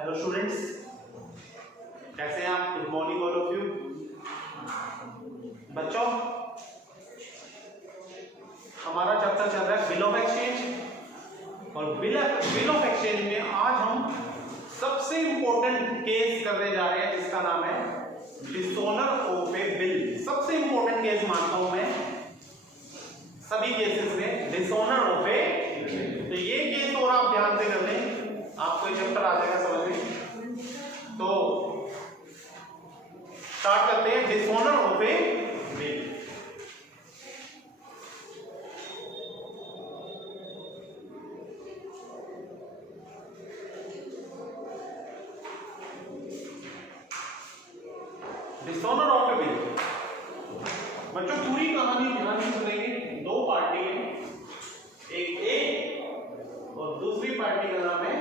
Hello students, कैसे हैं आप? Good morning all of you. बच्चों, हमारा चैप्टर चल रहा है बिल ऑफ एक्सचेंज, और बिल ऑफ एक्सचेंज में आज हम सबसे इंपॉर्टेंट केस करने जा रहे हैं जिसका नाम है डिसऑनर ऑफ ए बिल। सबसे इंपॉर्टेंट केस मानता हूं मैं सभी केसेस में, डिसऑनर ऑफ ए। तो ये केस और आप ध्यान से कर लें, आपको ये चैप्टर आ जाएगा समझ में। तो स्टार्ट करते हैं dishonour of A bill. Dishonour of A bill, बच्चों पूरी कहानी ध्यान से सुनेंगे। दो पार्टी है, एक ए और दूसरी पार्टी का नाम है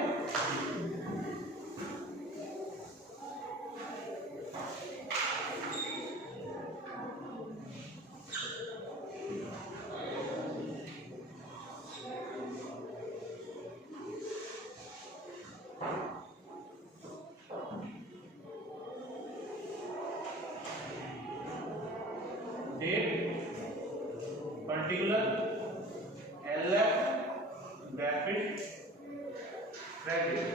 date, particular, LF, debit, credit.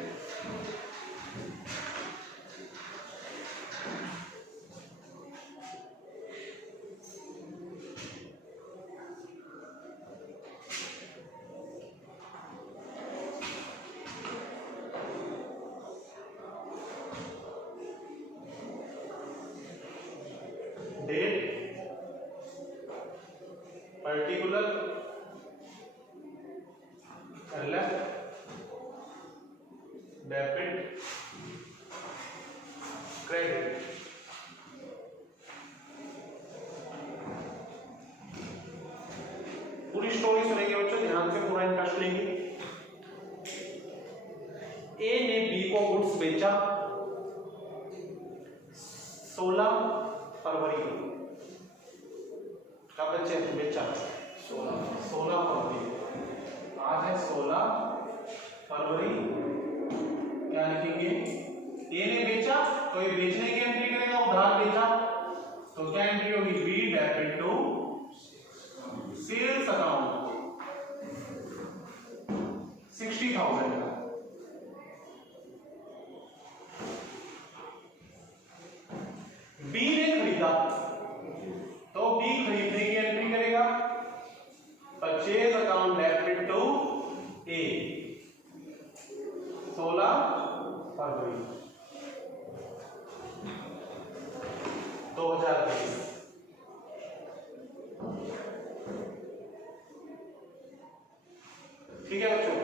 Date, particular, LF, debit, credit. पूरी स्टोरी सुनेंगे बच्चों, ध्यान से पूरा इंटरेस्ट लेंगे। ए ने बी को गुड्स बेचा 16 फरवरी को। कब बेचा? 16 फरवरी। आज है 16 फरवरी। क्या लिखेंगे? ए ने बेचा तो ये बेचने की एंट्री करेगा, उधार बेचा तो क्या एंट्री होगी? B debit to sales account 60,000 का। बी ने खरीदा तो बी खरीदने की एंट्री करेगा, परचेज अकाउंट डेबिट टू ए 16 फरवरी 2023। ठीक है बच्चों,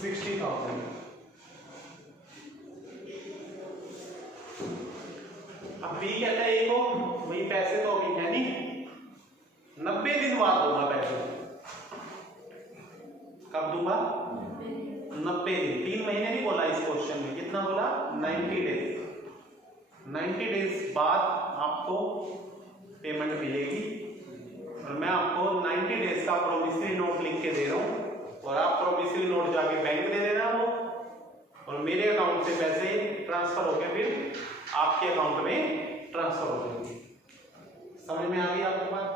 60,000। अब बी कहता है ए को, वही पैसे तो अभी है नहीं, 90 दिन बाद दूंगा पैसे। कब दूंगा? 90 दिन। 3 महीने नहीं बोला इस क्वेश्चन में, कितना बोला? 90 डेज। 90 डेज बाद आपको पेमेंट मिलेगी, और मैं आपको 90 डेज का प्रोमिसरी नोट लिख के दे रहा हूं, और आप प्रोमिसरी नोट जाके बैंक दे देना वो, और मेरे अकाउंट से पैसे ट्रांसफर होके फिर आपके अकाउंट में ट्रांसफर हो जाएंगे। समझ में आ गई आपको बात?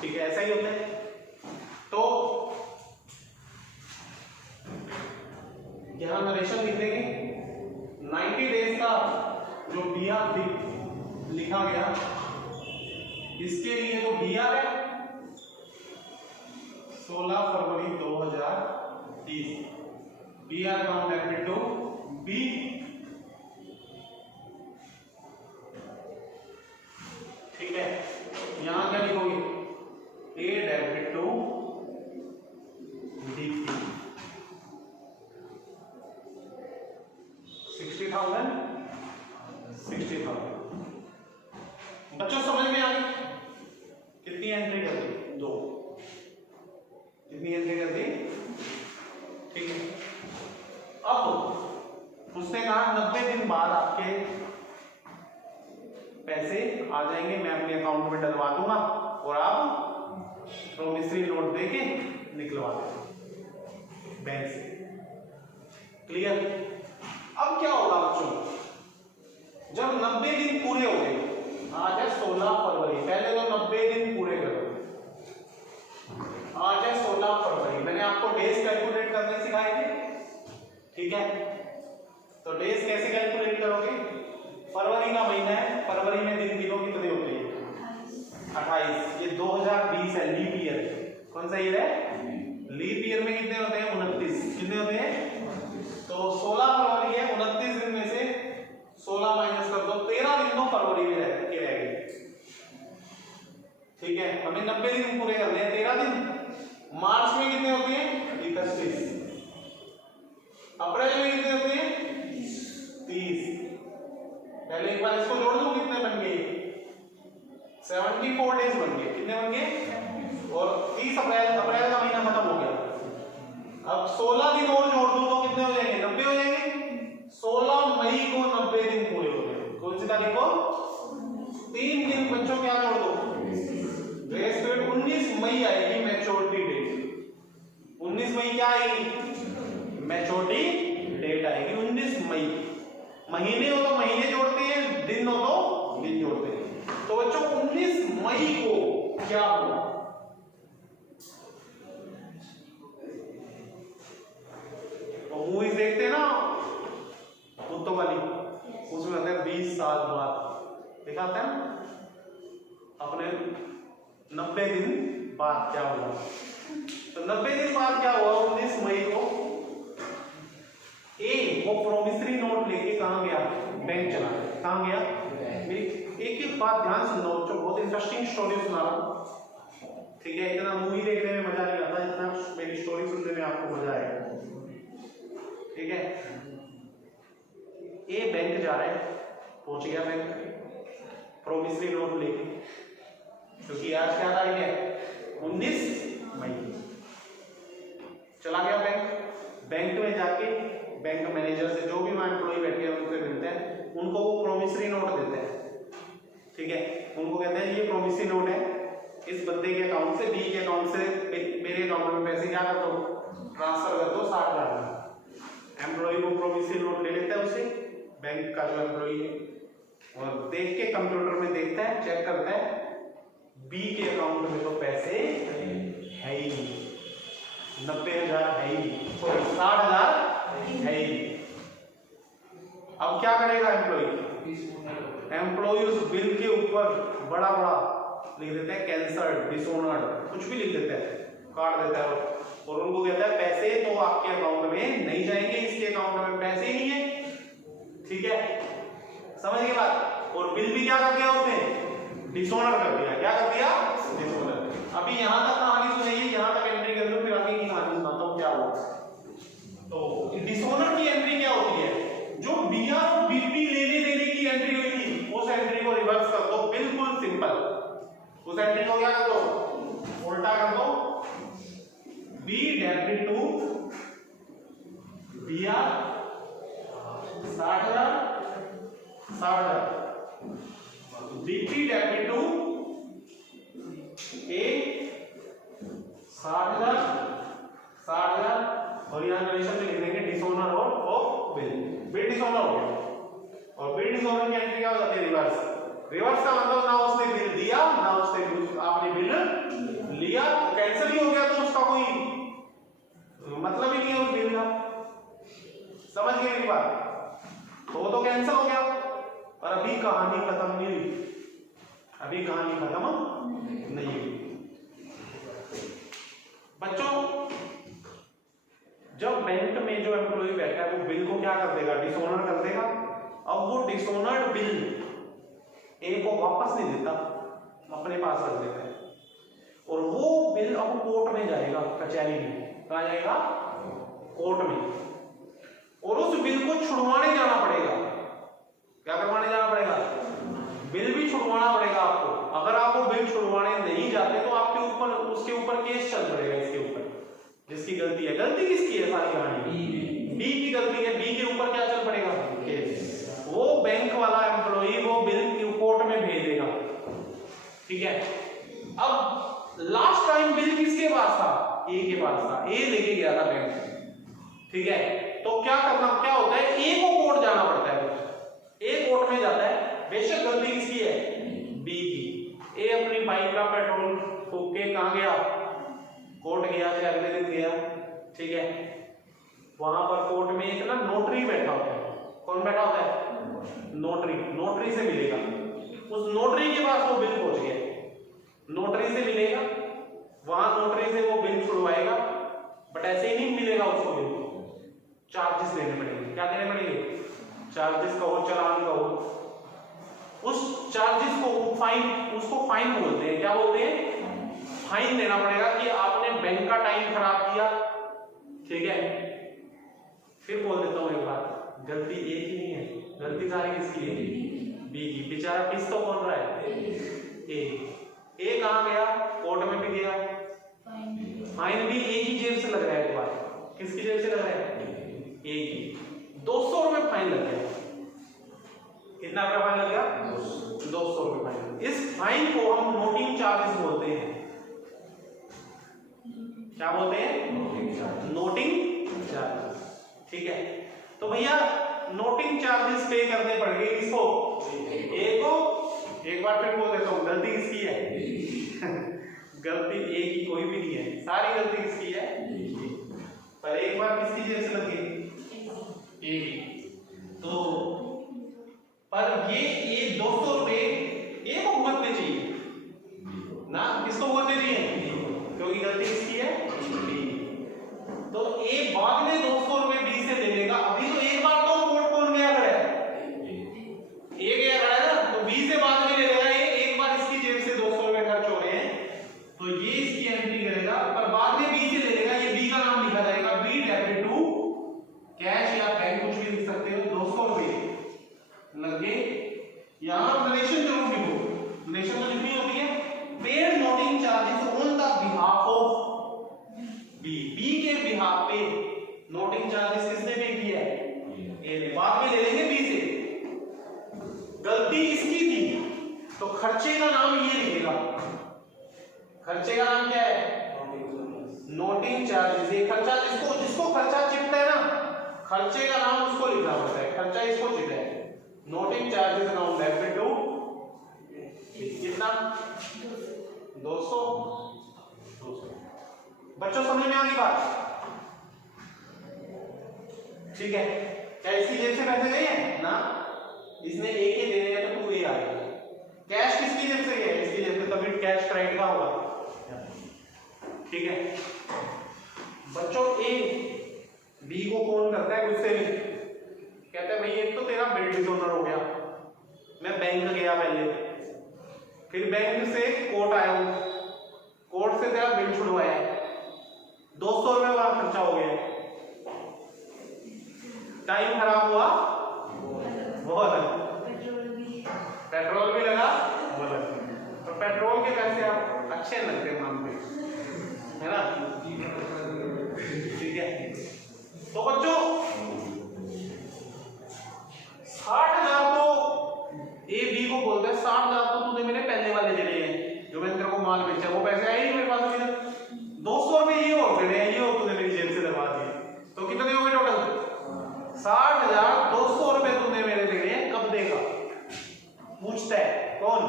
ठीक है, ऐसा ही होता है। तो यहां नरेशन लिख देंगे। 90 डेज का जो बीआर लिखा गया, इसके लिए तो बीआर है 16 फरवरी 2030। BR account debit to B, ठीक है। यहां क्या लिखोगे? A debit to D, 60,000। बच्चों समझ में आ गई? कितनी एंट्री कर दी? 2। कितनी एंट्री कर दी? ठीक है। अब उसने कहा 90 दिन बाद आपके पैसे आ जाएंगे, मैं अपने अकाउंट में डलवा दूंगा, और आप प्रोमिसरी नोट देके निकलवा देंगे बैंक से। क्लियर? अब क्या होगा बच्चों, जब 90 दिन पूरे हो गए, आज है 16 फरवरी, पहले तो 90 दिन पूरे करो, आज है 16 फरवरी, मैंने आपको डेज कैलकुलेट करने सिखाए थे, ठीक है। तो डेज कैसे कैलकुलेट करोगे, फरवरी का महीना है, फरवरी में दिन दिनों कितने होते हैं 28, ये 2020 है, लीप ईयर, कौन सा ईयर है, लीप ईयर में कितने होते हैं 29, कितने होते हैं, तो 16 फरवरी है, 29 दिन में से 16 माइनस कर दो, 13 दिन तो फरवरी में रह गए, ठीक है। हमें 90 दिन पूरे करने हैं, 13 दिन। मार्च में कितने होते हैं 31, अप्रैल में कितने होते हैं 30, पहले एक बार इसको जोड़ लो, कितने बन गए 74 डेज बन गए, कितने बन गए, और 30 अप्रैल का महीना खत्म हो गया। अब 16 दिन और जोड़ दो तो कितने हो जाएंगे 90 हो जाएंगे, 16 मई को 90 दिन पूरे हो गए, कौन सी तारीख को 3 दिन बच्चों क्या जोड़ दो, ग्रेस पीरियड 19 मई आएगी मैच्योरिटी डेट, 19 मई क्या आएगी मैच्योरिटी डेट आएगी 19 मई, महीने हो तो महीने जोड़ते हैं, दिन हो तो दिन जोड़ते हैं। तो बच्चों 19 मई को क्या हुआ, तो मूवीज देखते हैं ना कुत्तों वाली, उसमें होता है 20 साल बाद दिखाते हैं अपने 90 दिन बाद क्या हुआ, तो 90 दिन बाद क्या हुआ 19 मई को वो प्रोमिसरी नोट लेके कहां गया, बैंक चला गया, कहां गया, एक एक बात ध्यान सुनो, जो बहुत इंटरेस्टिंग स्टोरी सुना रहा हूं, ठीक है। इतना मूवी देखने में मजा नहीं आता जितना मेरी स्टोरी सुनने में आपको मजा आएगा, ठीक है। ये बैंक जा रहा है, पहुंच गया बैंक प्रोमिसरी नोट लेके, क्योंकि आज क्या तारीख है 19 मई, चला गया बैंक में जाके बैंक मैनेजर से, जो भी वहां एम्प्लॉय बैठे हैं उनसे मिलते हैं, उनको वो प्रोमिसरी नोट देते हैं, ठीक है। उनको कहते हैं ये प्रोमिसरी नोट है, इस बंदे के अकाउंट से बी के अकाउंट से मेरे अकाउंट में पैसे क्या कर दो, ट्रांसफर कर दो 60,000। एम्प्लॉय को प्रोमिसरी नोट ले लेता है उससे, बैंक का जो एम्प्लॉय है, और देख के कंप्यूटर में देखता है, चेक करता है बी के अकाउंट में तो पैसे है ही नहीं, 90,000 है ही नहीं, 60,000 है ही। अब क्या करेगा एम्प्लॉय उस बिल के ऊपर बड़ा लिख देता है कैंसल्ड, डिसऑनर्ड, कुछ भी लिख देता है, काट देता है, और उनको कहता है पैसे तो आपके अकाउंट में नहीं जाएंगे, इसके अकाउंट में पैसे ही नहीं है, ठीक है, समझ गए बात। और बिल भी क्या कर दिया उसने, डिसऑनर कर दिया, क्या कर दिया डिसऑनर। अभी यहां तक कहानी सुनिए, यहां तक एंट्री कर लो, फिर आगे की कहानी सुनाता हूं क्या हुआ। तो डिसऑनर की एंट्री क्या होती है, जो बीआर और बीपी लेने देने की एंट्री हुई थी उस एंट्री को रिवर्स कर दो, बिल्कुल सिंपल, उस एंट्री को क्या कर दो उल्टा कर दो, B debit to BR 60,000, BP debit to A 60,000, और यहाँ कंडीशन में लिख देंगे डिसऑनर ऑफ बिल डिसऑनर हो गया, और बिल डिसऑनर की एंट्री क्या हो जाती है रिवर्स का मतलब ना उसने बिल दिया ना उसने आपने बिल लिया, कैंसिल ही हो गया, तो उसका कोई मतलब ही नहीं है उस बिल का, समझ गए मेरी बात, तो कैंसिल हो गया। पर अभी कहानी खत्म नहीं हुई, अभी कहानी खत्म नहीं हुई बच्चों। जब बैंक में जो एम्प्लॉय बैठा है वो बिल को क्या कर देगा, डिसऑनर कर देगा। अब वो डिसऑनर्ड बिल ए को वापस नहीं देता, अपने पास रख देता है, और वो बिल अब कोर्ट में जाएगा, कचहरी में, कहा जाएगा कोर्ट में, और उस बिल को छुड़वाने जाना पड़ेगा। क्या करवाने जाना पड़ेगा, बिल भी छुड़वाना पड़ेगा आपको। अगर आप वो बिल छुड़वाने नहीं जाते तो आपके ऊपर उसके ऊपर केस चल पड़ेगा, इसके ऊपर जिसकी गलती है। गलती किसकी है, सारी कहानी बी की गलती है, बी के ऊपर क्या चल पड़ेगा केस, वो बैंक वाला एम्प्लॉई वो बिल कोर्ट में भेज देगा, ठीक है। अब लास्ट टाइम बिल किसके पास था, ए के पास था, ए लेके गया था बैंक, ठीक है। तो क्या करना, क्या होता है, ए को कोर्ट कोर्ट में जाता है, बेशक गलती किसकी है, बी की। ए अपनी बाइक का पेट्रोल फूक के कहां गया, कोर्ट गया, चाहे अगले दिन गया, ठीक है। वहां पर कोर्ट में एक ना नोटरी बैठा होता है। कौन बैठा होता है, नोटरी। नोटरी से मिलेगा, उस नोटरी के पास वो बिल पहुंच गया, नोटरी से मिलेगा, वहां नोटरी से वो बिल छुड़वाएगा, बट ऐसे ही नहीं मिलेगा उसको बिल, चार्जेस देने पड़ेंगे। क्या देने पड़ेंगे, चार्जेस कहो, चालान कहो, उस चार्जेस को फाइन, उसको फाइन बोलते हैं। क्या बोलते हैं, फाइन देना पड़ेगा कि आपने बैंक का टाइम खराब किया, ठीक है। फिर बोल देता हूं एक बात, गलती ए की नहीं है, गलती सारी किसकी है, बी की। बेचारा किस तो कौन रहा है, ए कहां गया, कोर्ट में भी गया, फाइन भी ए की जेब से लग रहा है। एक बार किसकी जेब से लग रहा है, ए की। 200 रुपए फाइन लग गया। कितना का फाइन लग गया, 200 रुपए फाइन। इस फाइन को हम नोटिंग चार्जेस बोलते हैं। क्या बोलते हैं, नोटिंग चार्जेस, ठीक है। तो भैया नोटिंग चार्जेस पे करने पड़ गए किसको, ए को। एक बार फिर बोल देता हूं, गलती किसकी है गलती ए की कोई भी नहीं है, सारी गलती किसकी है, पर एक बार किसकी जेब से लगी, ए की। तो पर ये 200 रुपए ए को भुगतने चाहिए ना, किसको भुगतने चाहिए, क्योंकि गलती किसकी है, बी। तो ए बाद में 200 रुपए बी से ले लेगा। अभी तो एक बार तो कोर्ट कौन गया खड़ा है, ए गया खड़ा है ना, तो बी से बाद में ले लेगा। एक बार इसकी जेब से 200 रुपए खर्च हो रहे हैं, तो ये इसकी एंट्री करेगा, पर बाद में बी से ले लेगा। ये बी का नाम लिखा जाएगा, बी डेबिट टू कैश या बैंक, कुछ भी लिख सकते हो। 200 रुपए लगे, यहां नरेशन जरूर लिखो, नरेशन तो लिखनी होती है। Paid noting charges on the behalf of B, B के बिहाफ पे नोटिंग चार्जेस किसने पे किया है, ए ने। बाद में ले लेंगे बी से, गलती इसकी थी, तो खर्चे का नाम ये लिखेगा। खर्चे का नाम क्या है, नोटिंग चार्जेस। ये खर्चा जिसको खर्चा चिपता है ना, खर्चे का नाम उसको लिखना पड़ता है, खर्चा इसको चिपता है। Noting charges around debit to कितना, 200। बच्चों समझ में आ गई बात, ठीक है। क्या इसकी जेब से पैसे गए हैं ना, इसने ए के देने हैं, तो तू ए आएगा। कैश किसकी जेब से गया, इसकी जेब से, तभी कैश क्रेडिट का होगा, ठीक है। बच्चों ए बी को फोन करता है गुस्से में, कहता है भाई एक तो तेरा बिल डिसऑनर हो गया, मैं बैंक गया पहले, फिर बैंक से कोर्ट आया हूं, कोर्ट से तेरा बिल छुड़वाया, 200 रुपए का खर्चा हो गया, टाइम खराब हुआ वो अलग, पेट्रोल भी लगा वो अलग। तो पेट्रोल के पैसे आप अच्छे लगते मानते है ना, ठीक है। तो बच्चों 60,000 तो ए बी को बोलते हैं, 60,000 तो तूने मेरे पहले वाले देने हैं, जो मैंने तेरे को माल बेचा, वो पैसे आए ही मेरे पास अभी तक। 200 रुपए ये और देने हैं, ये और तूने मेरी जेब से लगा दिए, तो कितने हो गए टोटल, 60,000। 200 रुपए तूने मेरे देने हैं, कब देगा पूछता है कौन,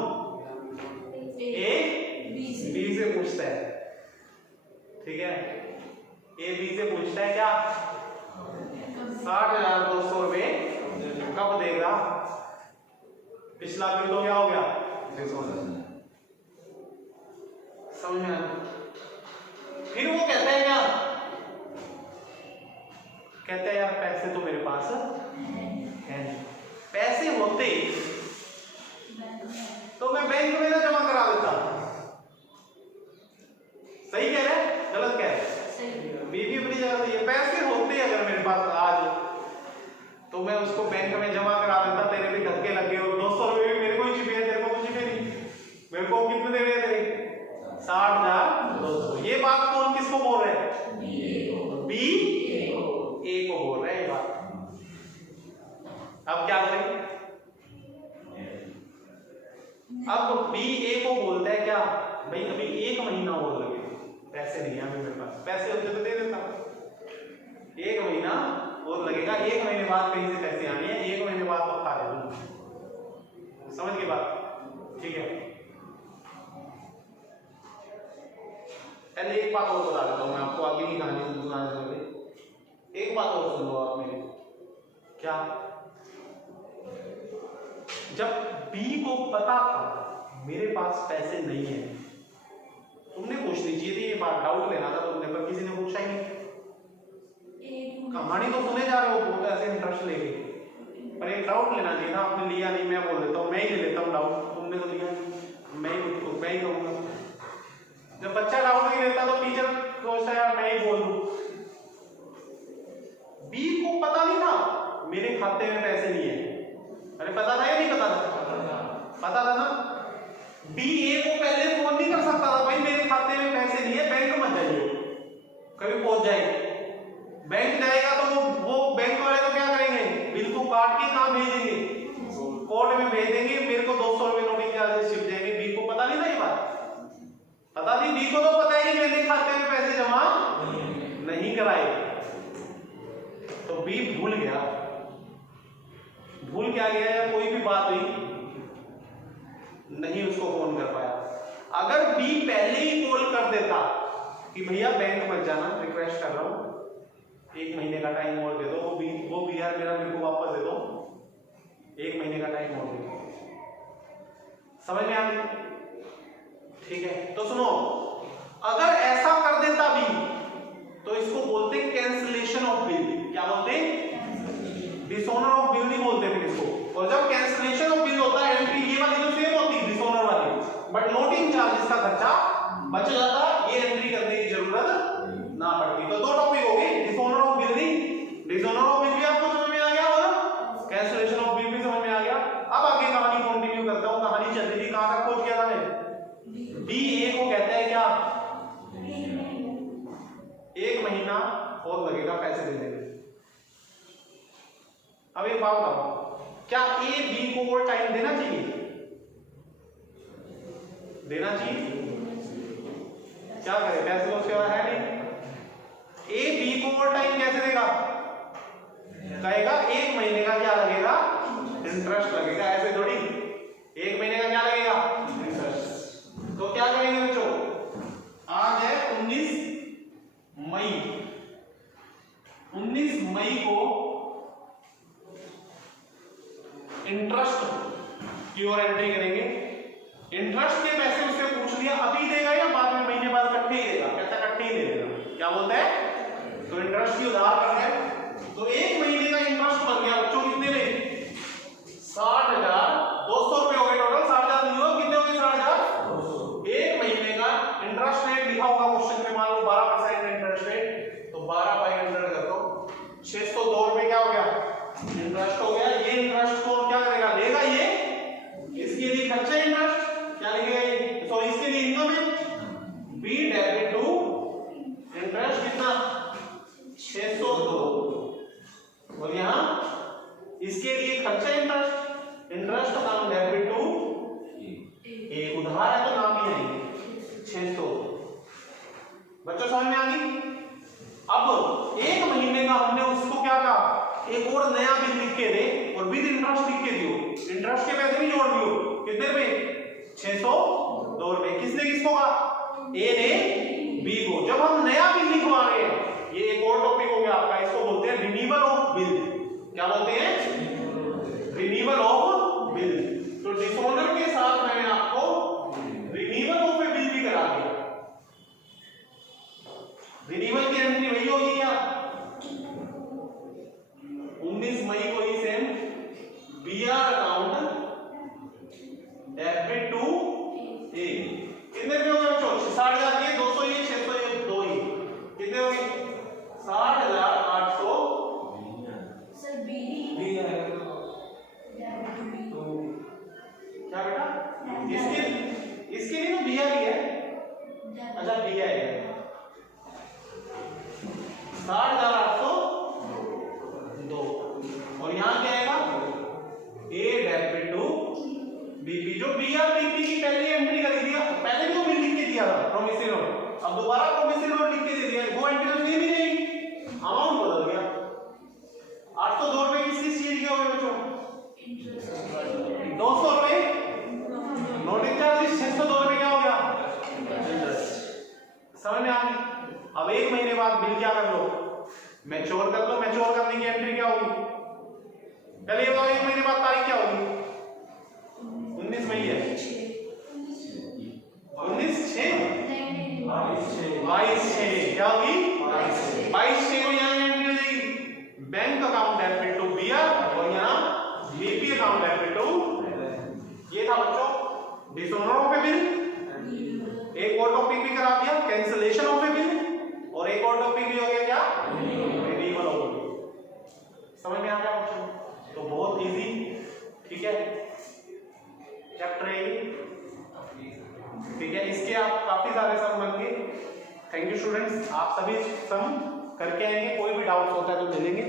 ए बी से पूछता है, ठीक है। ए बी से पूछता है क्या, 60,200 रुपए कब देगा। पिछला बिल तो क्या हो गया, समझ में आया। फिर वो कहता है क्या, कहता है यार पैसे तो मेरे पास है, पैसे होते तो मैं बैंक में ना जमा करा देता। सही कह रहा है, गलत कह रहा है, बीवी अपनी जगह सही है। पैसे होते अगर मेरे पास आज, तो मैं उसको बैंक में जमा करा देता। तेरे भी धक्के लगे और 200 रुपए भी मेरे को ही चिपे, तेरे को कुछ चिपे नहीं। मेरे को कितने दे रहे थे, 60,200। ये बात कौन किसको बोल रहे हैं, बी ए को बोल रहे हैं ये बात। अब क्या करें, अब बी ए को बोलता है क्या, भाई अभी 1 महीना और लगे, पैसे नहीं है अभी मेरे पास, पैसे होते तो दे देता, 1 महीना और लगेगा, 1 महीने बाद कहीं से पैसे आने हैं, 1 महीने बाद तो खा ले दूंगा। सुनाने से पहले एक बात और सुन लो आप मेरी। क्या? जब बी को पता था मेरे पास पैसे नहीं है, तुमने पूछनी चाहिए थी ये बात, डाउट लेना था तुमने, पर किसी ने पूछा ही नहीं। कहानी तो सुने जा रहे हो बहुत ऐसे इंटरेस्ट लेके, पर एक डाउट लेना चाहिए था, आपने लिया नहीं। मैं बोल देता हूँ, मैं ही ले लेता हूँ डाउट, तुमने तो लिया नहीं, मैं ही कहूँगा। जब बच्चा डाउट नहीं लेता तो टीचर सोचता है यार मैं ही बोल दूं। बी को पता नहीं था मेरे खाते में पैसे नहीं है। अरे पता था या नहीं पता था? पता था ना। बी ए को पहले फोन नहीं कर सकता था, भाई मेरे खाते में पैसे नहीं है, बैंक मत जाइए, कभी पहुंच जाएगा। बैंक जाएगा तो वो बैंक वाले तो क्या करेंगे, बिल को काट के कहां भेजेंगे, कोर्ट में भेज देंगे, मेरे को 200 रुपए नोटिस चार्जेस छिप जाएंगे। बी को पता नहीं था ये बात, पता थी? बी को तो पता है कि मेरे खाते में पैसे जमा नहीं कराए, तो बी भूल गया। भूल क्या गया, या कोई भी बात हुई नहीं उसको फोन कर पाया। अगर बी पहले ही कॉल कर देता कि भैया बैंक मत जाना, रिक्वेस्ट कर रहा हूं 1 महीने का टाइम और दे दो, वो बी आर मेरा मेरे को वापस दे दो, 1 महीने का टाइम और दे दो। समझ में आ गई? ठीक है, तो सुनो, अगर ऐसा कर देता भी तो इसको बोलते कैंसिलेशन ऑफ बिल। क्या बोलते? डिसऑनर ऑफ बिल नहीं बोलते फिर इसको। और जब कैंसिलेशन ऑफ बिल होता है, एंट्री ये वाली जो सेम होती है डिसऑनर वाली, बट लोडिंग चार्जेस का खर्चा बच जाता, ये एंट्री करने की जरूरत ना पड़ती। तो 2 टॉपिक हो गए, डिसऑनर ऑफ बिल नहीं, डिसऑनर ऑफ बिल भी आपको समझ में आ गया और कैंसिलेशन ऑफ बिल भी समझ में आ गया। अब आगे कहानी कंटिन्यू करता हूं। कहानी चल रही थी, कहां तक पहुंच गया था मैं? डी ए को कहता है क्या, 1 महीना और लगेगा पैसे देने में। अब एक बात बताओ, क्या ए बी को और टाइम देना चाहिए? देना चाहिए? क्या करे, पैसे तो उसके पास है नहीं। ए बी को और टाइम कैसे देगा? कहेगा 1 महीने का क्या लगेगा, इंटरेस्ट लगेगा। ऐसे थोड़ी, 1 महीने का क्या लगेगा, इंटरेस्ट। तो क्या करेंगे बच्चों, आज है 19 मई, 19 मई को इंटरेस्ट की ओर एंट्री करेंगे। इंटरेस्ट के पैसे उससे पूछ लिया, अभी देगा या बाद में महीने बाद इकट्ठे ही देगा? कहता इकट्ठे ही दे देगा। क्या बोलता है? तो इंटरेस्ट की उधार कर रहे हैं, तो 1 महीने का इंटरेस्ट बन गया बच्चों कितने में, 60,200 रुपए हो गए टोटल। 60,000 नहीं हो, कितने हो गए, 60,000। 1 महीने का इंटरेस्ट रेट लिखा होगा क्वेश्चन में, मान लो 12% इंटरेस्ट रेट, तो 12/100 कर दो, 602 रुपए क्या हो गया, इंटरेस्ट हो गया। ये इंटरेस्ट को क्या करेगा, लेगा ये, इसके लिए खर्चा इंटरेस्ट क्या लिखेगा ये, तो इसके लिए इनकम है, बी डेबिट टू इंटरेस्ट कितना, 602, और यहां इसके लिए खर्चा इंटरेस्ट, इंटरेस्ट नाम डेबिट टू ए, उधार है तो नाम ही आएंगे 600। बच्चों समझ में आ गई? अब 1 महीने का हमने उसको क्या कहा, एक और नया बिल लिख के दे और विद इंटरेस्ट लिख के दियो, इंटरेस्ट के पैसे भी जोड़ दियो, कितने रुपए, 602 रुपए। किसने किसको कहा, ए ने बी को। जब हम नया बिल लिखवा रहे हैं, ये एक और टॉपिक हो गया आपका, इसको बोलते हैं रिन्यूअल ऑफ बिल। क्या बोलते हैं, रिन्यूअल ऑफ बिल। तो डिसऑनर के साथ मैंने आपको रिन्यूअल ऑफ ए बिल भी करा दिया। रिन्यूअल की एंट्री वही होगी क्या, 19 मई को ही same, BR account debit to A. कितने पे हो गए बच्चों, 60,000 ये, 200 ये, 600 ये, 2 ही, कितने हो गए, 60,800। सर बी है तो क्या बेटा, इसके लिए तो बीआर ही है। अच्छा बीआर है, 60,802, और यहां क्या आएगा, ए डेबिट टू बीपी। जो बीआर बीपी की पहले एंट्री कर दिया, पहले भी तो बिल लिख के दिया था प्रोमिसरी नोट, अब दोबारा प्रोमिसरी नोट लिख के दे दिया, वो एंट्री तो नहीं नहीं, अमाउंट बदल गया। 802 रुपए किस चीज के हो गए बच्चों, 200 रुपए नोटिस चार्जेस, 602 रुपए क्या हो गया, समझ में आ गई? अब 1 महीने बाद बिल क्या कर लो, मैच्योर कर लो। मैच्योर करने की एंट्री क्या होगी? पहले ये बताओ, 1 महीने बाद तारीख क्या होगी? 19 मई है, 22/6 क्या होगी? 22/6 को यहाँ एंट्री हो जाएगी। Bank account debit to bear और यहाँ बीपी अकाउंट डेबिट टू। ये था बच्चों डिसऑनर ऑफ ए बिल। एक और टॉपिक भी करा दिया, कैंसिलेशन ऑफ ए बिल, और एक और टॉपिक भी हो गया क्या? Renewal of A bill. समझ में आ गया बच्चों? तो बहुत इजी, ठीक है, चैप्टर है, ठीक है। इसके आप काफी सारे सम बन गए। थैंक यू स्टूडेंट्स, आप सभी सम करके आएंगे, कोई भी डाउट्स होता है तो मिलेंगे।